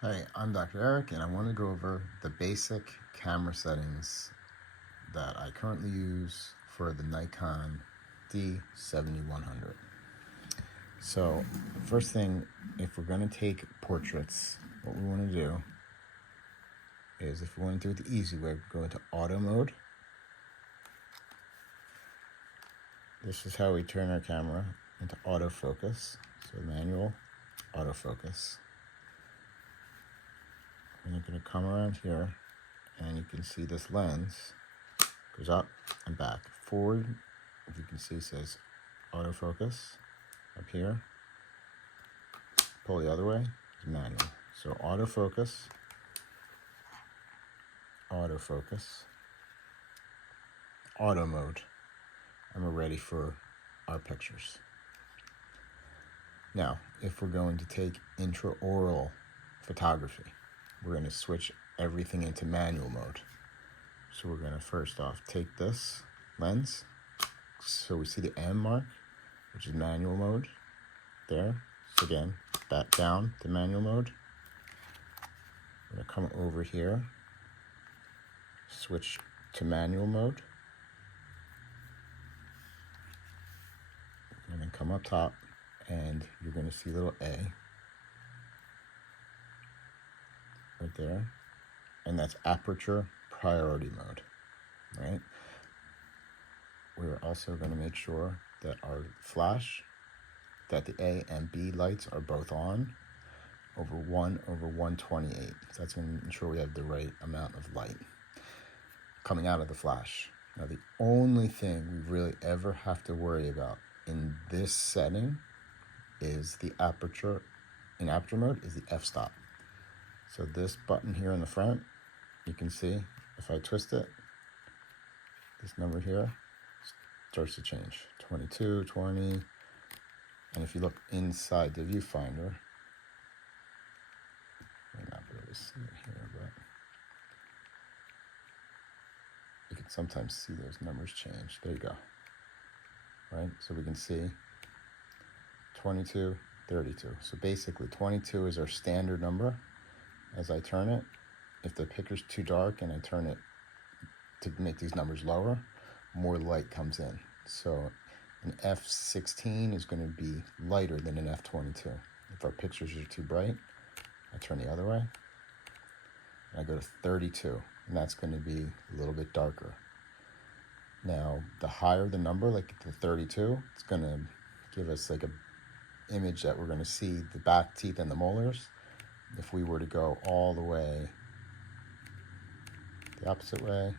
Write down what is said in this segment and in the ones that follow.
Hi, I'm Dr. Eric, and I want to go over the basic camera settings that I currently use for the Nikon D7100. So, first thing, if we're going to take portraits, what we want to do is, if we want to do it the easy way, go into auto mode. This is how we turn our camera into autofocus. So manual, autofocus. And you're going to come around here, and you can see this lens goes up and back. Forward, if you can see, says autofocus up here. Pull the other way is manual. So autofocus, autofocus, auto mode, and we're ready for our pictures. Now, if we're going to take intraoral photography, we're going to switch everything into manual mode. So we're going to first off take this lens, so we see the M mark, which is manual mode there. So again, back down to manual mode. We're going to come over here, switch to manual mode, and then come up top, and you're going to see little A right there, and that's aperture priority mode, right? We're also going to make sure that our flash, that the A and B lights are both on, over 1/128. So that's going to ensure we have the right amount of light coming out of the flash. Now, the only thing we really ever have to worry about in this setting is the aperture. In aperture mode is the f-stop. So this button here in the front, you can see if I twist it, this number here starts to change. 22, 20, and if you look inside the viewfinder, I may not be able to see it here, but you can sometimes see those numbers change. There you go. Right? So we can see 22, 32. So basically 22 is our standard number. As I turn it, if the picture's too dark and I turn it to make these numbers lower, more light comes in. So an F16 is going to be lighter than an F22. If our pictures are too bright, I turn the other way, and I go to 32, and that's going to be a little bit darker. Now, the higher the number, like the 32, it's going to give us like a image that we're going to see the back teeth and the molars. If we were to go all the way the opposite way,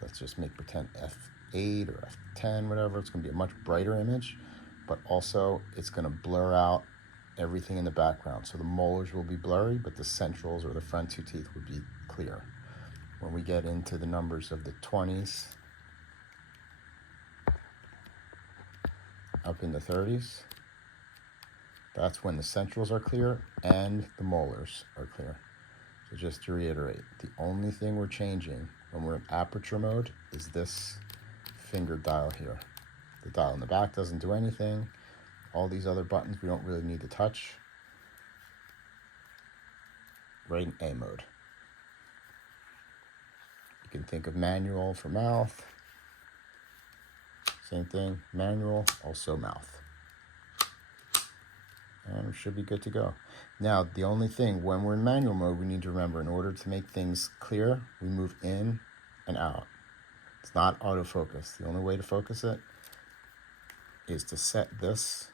let's just make pretend F8 or F10, whatever, it's going to be a much brighter image, but also it's going to blur out everything in the background. So the molars will be blurry, but the centrals or the front two teeth would be clear. When we get into the numbers of the 20s up in the 30s, that's when the centrals are clear and the molars are clear. So just to reiterate, the only thing we're changing when we're in aperture mode is this finger dial here. The dial in the back doesn't do anything. All these other buttons we don't really need to touch. Right in A mode. You can think of manual for mouth. Same thing, manual, also mouth. And we should be good to go. Now, the only thing, when we're in manual mode, we need to remember, in order to make things clear, we move in and out. It's not autofocus. The only way to focus it is to set this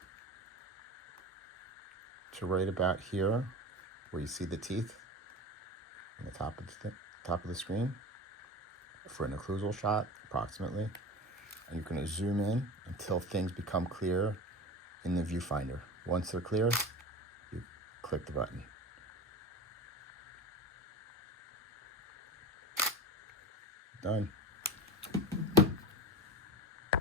to right about here, where you see the teeth on the top of the screen, for an occlusal shot, approximately. And you're going to zoom in until things become clear in the viewfinder. Once they're clear, you click the button. Done.